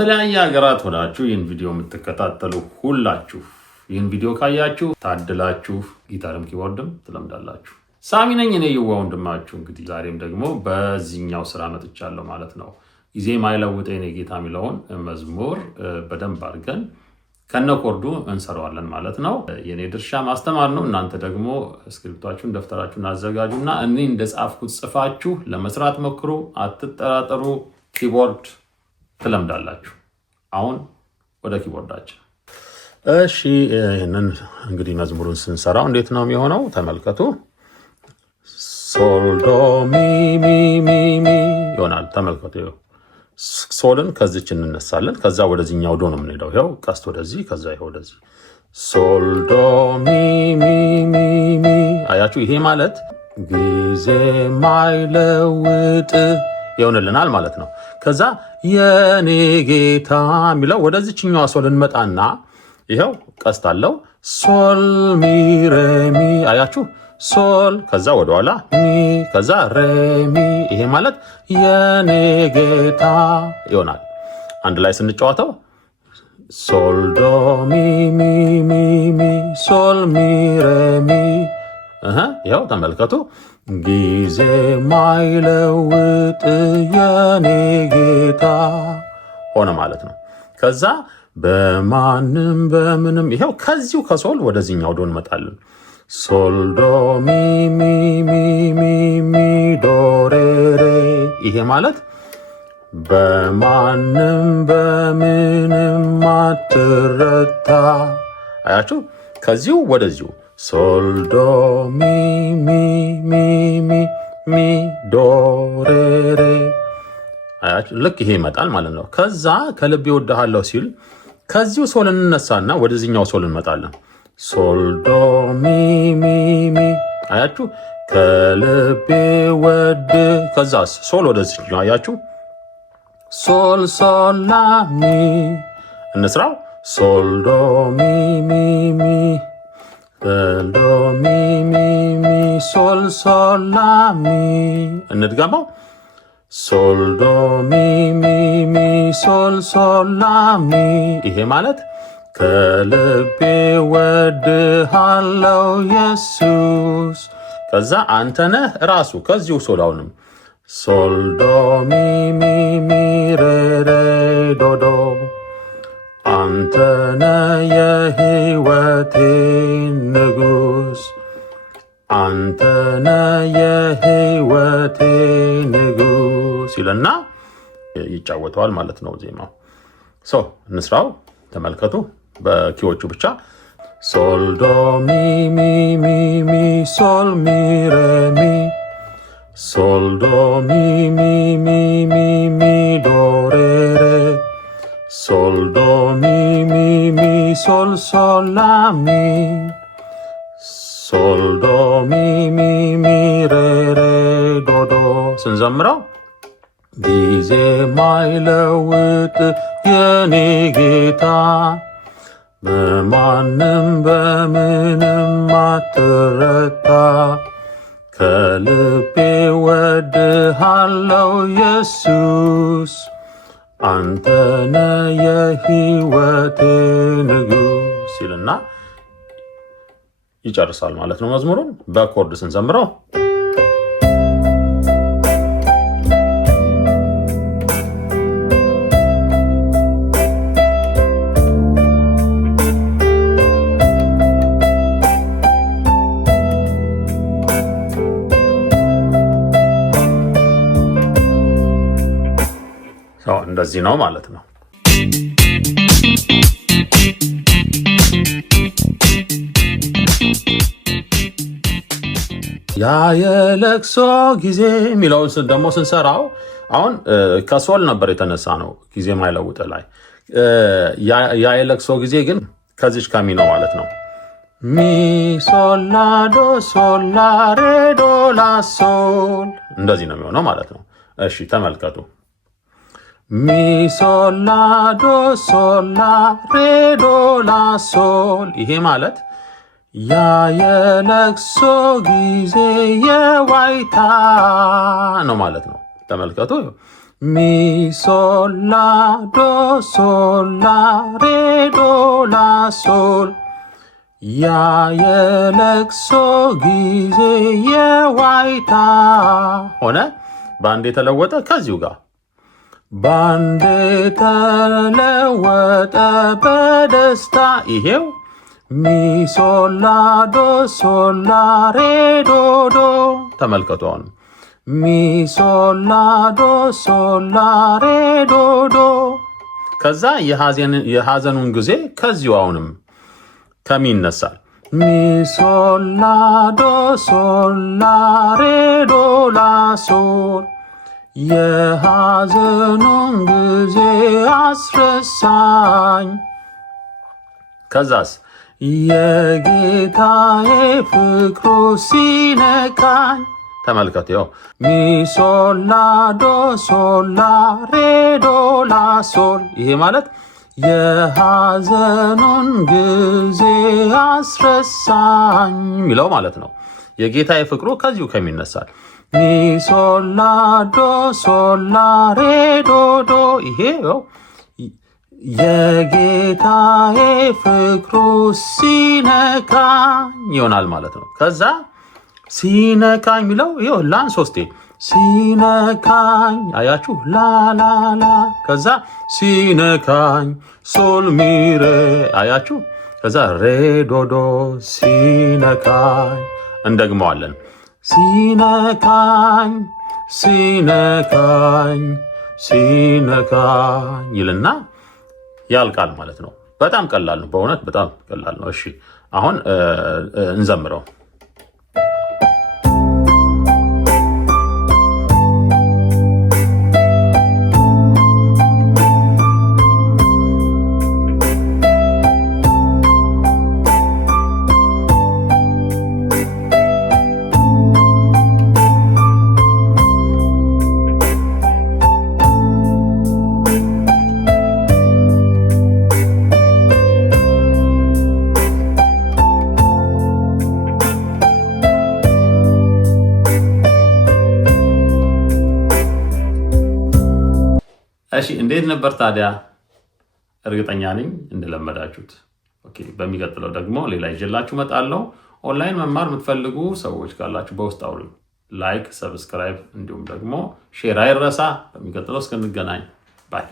ከተለያየ ሀገራት ሆናችሁ ይህን ቪዲዮ የምትከታተሉ ሁላችሁ ይህን ቪዲዮ ካያችሁ ታድላችሁ ጊታርም ኪቦርድም ትለምዳላችሁ። ሳሚ ነኝ እኔ የዋ ወንድማችሁ። እንግዲህ ዛሬም ደግሞ በዚህኛው ስራ መጥቻለሁ ማለት ነው። ጊዜ ማይለውጠኝ የኔ ጌታ የሚለውን መዝሙር በደንብ አድርገን ከነኮርዱ እንሰራዋለን ማለት ነው። የኔ ድርሻ ማስተማር ነው። እናንተ ደግሞ ስክሪፕታችሁን ደፍተራችሁን አዘጋጁና እኔ እንደጻፍኩት ጽፋችሁ ለመስራት ሞክሩ። አትጠራጠሩ። ኪቦርድ ትለምዳላችሁ። አሁን ወደ ኪቦርዳችን። እሺ ይሄንን እንግዲህ መዝሙሩን ስንሰራው እንዴት ነው የሚሆነው? ተመልከቱ። ሶል ዶ ሚ ሚ ሚ ሚ ይሆናል። ተመልከቱ። ሶልን ከዚች እንነሳለን። ከዛ ወደዚህኛው ዶ ነው የምንሄደው። ይሄው ቀስት ወደዚህ፣ ከዛ ይሄው ወደዚህ። ሶል ዶ ሚ ሚ ሚ ሚ። አያችሁ? ይሄ ማለት ጊዜ ማይለውጥ ይሆንልናል ማለት ነው። ከዛ የኔ ጌታ የሚለው ወደዚህኛው ሶል እንመጣና ይሄው ቀስት አለው። ሶል ሚ ሬ ሚ። አያችሁ? ሶል ከዛ ወደኋላ ሚ ከዛ ሬ ሚ። ይሄ ማለት የኔ ጌታ ይሆናል። አንድ ላይ ስንጫወተው ሶል ዶ ሚ ሚ ሚ ሚ ሶል ሚ ሬ ሚ። ይኸው ተመልከቱ። ጊዜ ማይለውጥ የኔ ጌታ ሆነ ማለት ነው። ከዛ በማንም በምንም ይኸው ከዚሁ ከሶል ወደዚህኛው ዶ እንመጣለን። ሶል ዶ ሚ ሚ ሚ ሚ ሚ ዶ ሬ ሬ። ይሄ ማለት በማንም በምንም አትረታ። አያችሁ? ከዚሁ ወደዚሁ ሶል ዶ ሚ ሚ ሚ ሚ ሚ ዶ ሬ ሬ። አያችሁ? ልክ ይሄ ይመጣል ማለት ነው። ከዛ ከልቤ እወድሃለሁ ሲል ከዚሁ ሶል እንነሳና ወደዚህኛው ሶል እንመጣለን። ሶል ዶ ሚ ሚ ሚ። አያችሁ? ከልቤ ወድ ከዛ ሶል ወደዚህኛው። አያችሁ? ሶል ሶል ላ ሚ። እንስራው። ሶል ዶ ሚ ሚ ሚ ዶ ሚ ሚ ሚ ሶል ሶል ላ ሚ። እንድገመው። ሶል ዶ ሚ ሚ ሚ ሶል ሶል ላ ሚ። ይሄ ማለት ከልቤ ወድሃለው ኢየሱስ። ከዛ አንተነህ ራሱ ከዚሁ ሶል አሁንም ሶል ዶ ሚ ሚ ሚ ሬ ሬ ዶ ዶ። አንተነ የህይወቴ ንጉስ፣ አንተነ የህይወቴ ንጉስ ይለና ይጫወተዋል ማለት ነው ዜማው። እንስራው። ተመልከቱ በኪዎቹ ብቻ። ሶል ዶ ሚ ሚ ሚ ሚ ሶል ሚ ሬ ሚ ሶል ዶ ሚ ሚ ሚ ሚ ሚ ዶ ሬ ሬ ሶል ዶ ሚ ሚ ሚ ሶል ሶል ላ ሚ ሶል ዶ ሚ ሚ ሚ ሬ ሬ ዶ ዶ። ስንዘምረው ጊዜ ማይለውጥ የኔ ጌታ በማንም በምንም አትረታ። ከልቤ ወድሃለው ኢየሱስ፣ አንተነ የህይወቴ ንጉስ ይልና ይጨርሳል ማለት ነው መዝሙሩን በኮርድ ስንዘምረው። እንደዚህ ነው ማለት ነው። ያ የለቅሶ ጊዜ የሚለውን ደግሞ ስንሰራው አሁን ከሶል ነበር የተነሳ ነው ጊዜ ማይለውጥ ላይ። ያ የለቅሶ ጊዜ ግን ከዚች ከሚ ነው ማለት ነው። ሚ ሶል ላ ዶ ሶል ላ ሬ ዶ ላ ሶል እንደዚህ ነው የሚሆነው ማለት ነው። እሺ ተመልከቱ። ሚ ሶል ላ ዶ ሶል ላ ሬ ዶ ላ ሶል። ይሄ ማለት ያ የለቅሶ ጊዜ የዋይታ ነው ማለት ነው። ተመልከቱ። ሚ ሶል ላ ዶ ሶል ላ ሬ ዶ ላ ሶል ያ የለቅሶ ጊዜ የዋይታ ሆነ። በአንድ የተለወጠ ከዚሁ ጋር በአንድ የተለወጠ በደስታ ይሄው ሚ ሶል ላ ዶ ሶል ላ ሬ ዶ ዶ ተመልከቱ። አሁን ሚ ሶል ላ ዶ ሶል ላ ሬ ዶ ዶ ከዛ የሐዘኑን ጊዜ ከዚሁ አሁንም ከሚ ይነሳል። ሚ ሶል ላ ዶ ሶል ላ ሬ ዶ ላ ሶል የሐዘኑን ጊዜ አስረሳኝ። ከዛስ የጌታዬ ፍቅሩ ሲነካኝ ተመልከት። ይኸው ሚ ሶል ላ ዶ ሶል ላ ሬ ዶ ላ ሶል ይሄ ማለት የሐዘኑን ጊዜ አስረሳኝ የሚለው ማለት ነው። የጌታዬ ፍቅሩ ከዚሁ ከሚነሳል። ሚ ሶል ላ ዶ ሶል ላ ሬ ዶ ዶ ይሄ የጌታዬ ፍቅሩ ሲነካኝ ይሆናል ማለት ነው። ከዛ ሲነካኝ የሚለው ይኸው ላን ሶስቴ ሲነካኝ አያችሁ፣ ላላላ ከዛ ሲነካኝ ሶል ሚሬ አያችሁ፣ ከዛ ሬ ዶዶ ሲነካኝ እንደግመዋለን። ሲነካኝ ሲነካኝ ሲነካኝ ይልና ያልቃል ማለት ነው። በጣም ቀላል ነው፣ በእውነት በጣም ቀላል ነው። እሺ አሁን እንዘምረው። እሺ እንዴት ነበር ታዲያ? እርግጠኛ ነኝ እንደለመዳችሁት። ኦኬ በሚቀጥለው ደግሞ ሌላ ይዤላችሁ እመጣለሁ። ኦንላይን መማር የምትፈልጉ ሰዎች ካላችሁ በውስጥ አውሩኝ። ላይክ፣ ሰብስክራይብ እንዲሁም ደግሞ ሼር አይረሳ። በሚቀጥለው እስክንገናኝ ባይ